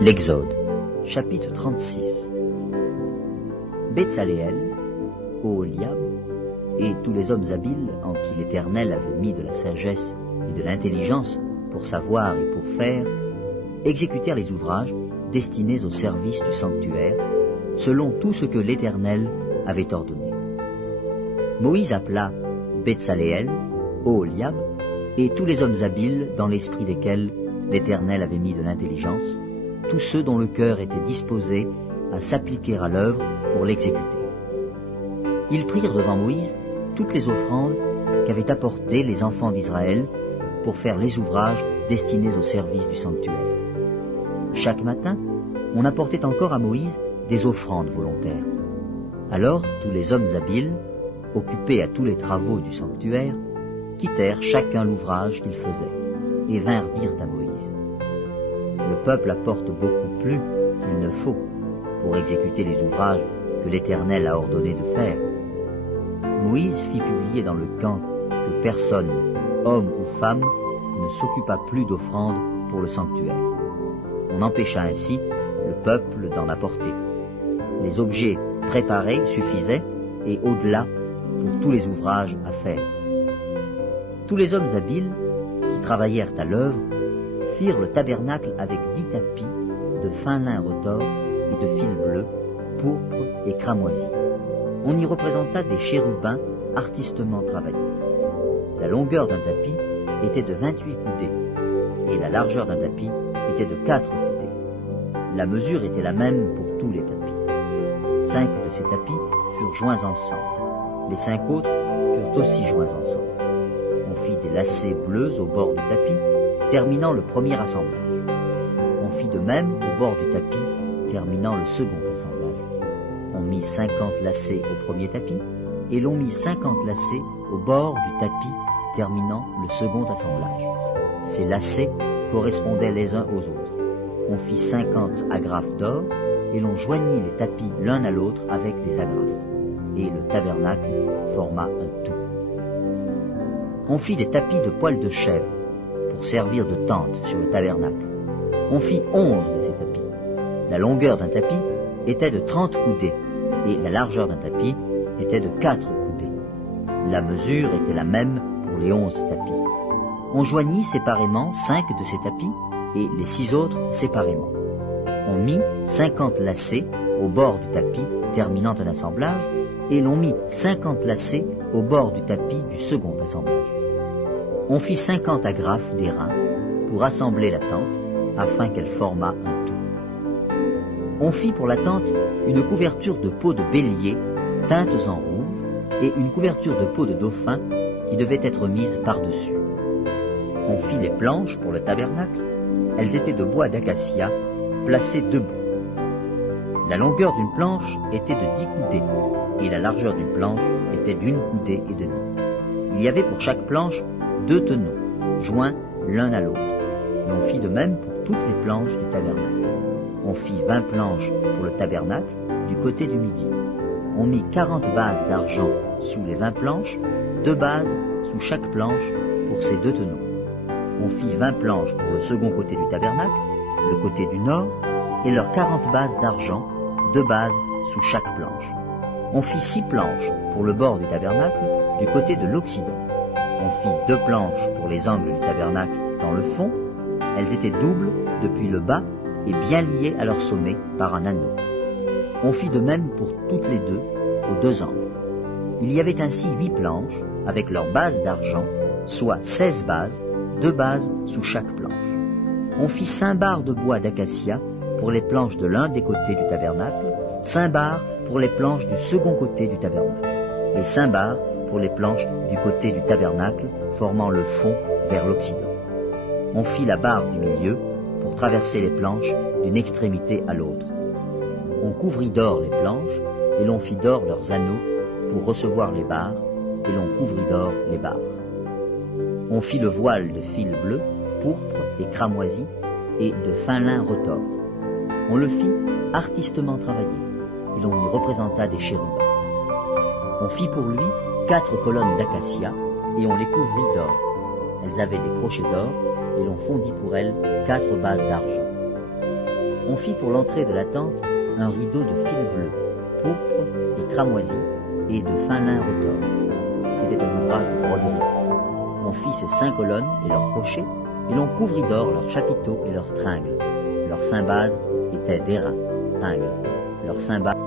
L'Exode, chapitre 36. Betsaléel, Oholiab, et tous les hommes habiles en qui l'Éternel avait mis de la sagesse et de l'intelligence pour savoir et pour faire, exécutèrent les ouvrages destinés au service du sanctuaire, selon tout ce que l'Éternel avait ordonné. Moïse appela Betsaléel, Oholiab, et tous les hommes habiles dans l'esprit desquels l'Éternel avait mis de l'intelligence, tous ceux dont le cœur était disposé à s'appliquer à l'œuvre pour l'exécuter. Ils prirent devant Moïse toutes les offrandes qu'avaient apportées les enfants d'Israël pour faire les ouvrages destinés au service du sanctuaire. Chaque matin, on apportait encore à Moïse des offrandes volontaires. Alors tous les hommes habiles, occupés à tous les travaux du sanctuaire, quittèrent chacun l'ouvrage qu'ils faisaient et vinrent dire à Moïse: « Le peuple apporte beaucoup plus qu'il ne faut pour exécuter les ouvrages que l'Éternel a ordonné de faire. » Moïse fit publier dans le camp que personne, homme ou femme, ne s'occupa plus d'offrandes pour le sanctuaire. On empêcha ainsi le peuple d'en apporter. Les objets préparés suffisaient, et au-delà, pour tous les ouvrages à faire. Tous les hommes habiles qui travaillèrent à l'œuvre firent le tabernacle avec 10 tapis de fin lin retors et de fil bleu, pourpre et cramoisi. On y représenta des chérubins artistement travaillés. La longueur d'un tapis était de 28 coudées et la largeur d'un tapis était de 4 coudées. La mesure était la même pour tous les tapis. 5 de ces tapis furent joints ensemble. Les 5 autres furent aussi joints ensemble. On fit des lacets bleus au bord du tapis, terminant le premier assemblage. On fit de même au bord du tapis, terminant le second assemblage. On mit 50 lacets au premier tapis, et l'on mit 50 lacets au bord du tapis, terminant le second assemblage. Ces lacets correspondaient les uns aux autres. On fit 50 agrafes d'or, et l'on joignit les tapis l'un à l'autre avec des agrafes. Et le tabernacle forma un tout. On fit des tapis de poils de chèvre pour servir de tente sur le tabernacle. On fit 11 de ces tapis. La longueur d'un tapis était de 30 coudées et la largeur d'un tapis était de 4 coudées. La mesure était la même pour les 11 tapis. On joignit séparément 5 de ces tapis et les 6 autres séparément. On mit 50 lacets au bord du tapis terminant un assemblage et l'on mit 50 lacets au bord du tapis du second assemblage. On fit 50 agrafes d'airain pour assembler la tente afin qu'elle formât un tout. On fit pour la tente une couverture de peau de bélier teintes en rouge et une couverture de peau de dauphin qui devait être mise par-dessus. On fit les planches pour le tabernacle. Elles étaient de bois d'acacia placées debout. La longueur d'une planche était de 10 coudées et la largeur d'une planche était d'1 coudée et demie. Il y avait pour chaque planche 2 tenons, joints l'un à l'autre. L'on fit de même pour toutes les planches du tabernacle. On fit 20 planches pour le tabernacle du côté du midi. On mit 40 bases d'argent sous les 20 planches, 2 bases sous chaque planche pour ces 2 tenons. On fit 20 planches pour le second côté du tabernacle, le côté du nord, et leurs 40 bases d'argent, 2 bases sous chaque planche. On fit 6 planches pour le bord du tabernacle du côté de l'occident. On fit 2 planches pour les angles du tabernacle dans le fond. Elles étaient doubles depuis le bas et bien liées à leur sommet par un anneau. On fit de même pour toutes les deux aux 2 angles. Il y avait ainsi 8 planches avec leurs bases d'argent, soit 16 bases, 2 bases sous chaque planche. On fit 5 barres de bois d'acacia pour les planches de l'un des côtés du tabernacle, 5 barres pour les planches du second côté du tabernacle, et 5 barres pour les planches du côté du tabernacle formant le fond vers l'occident. On fit la barre du milieu pour traverser les planches d'une extrémité à l'autre. On couvrit d'or les planches et l'on fit d'or leurs anneaux pour recevoir les barres et l'on couvrit d'or les barres. On fit le voile de fil bleu, pourpre et cramoisi et de fin lin retors. On le fit artistement travaillé et l'on y représenta des chérubins. On fit pour lui 4 colonnes d'acacia et on les couvrit d'or. Elles avaient des crochets d'or et l'on fondit pour elles 4 bases d'argent. On fit pour l'entrée de la tente un rideau de fil bleu, pourpre et cramoisi, et de fin lin retors. C'était un ouvrage de broderie. On fit ces 5 colonnes et leurs crochets, et l'on couvrit d'or leurs chapiteaux et leurs tringles. Leurs cymbales étaient d'airain, tringles. Leurs cymbales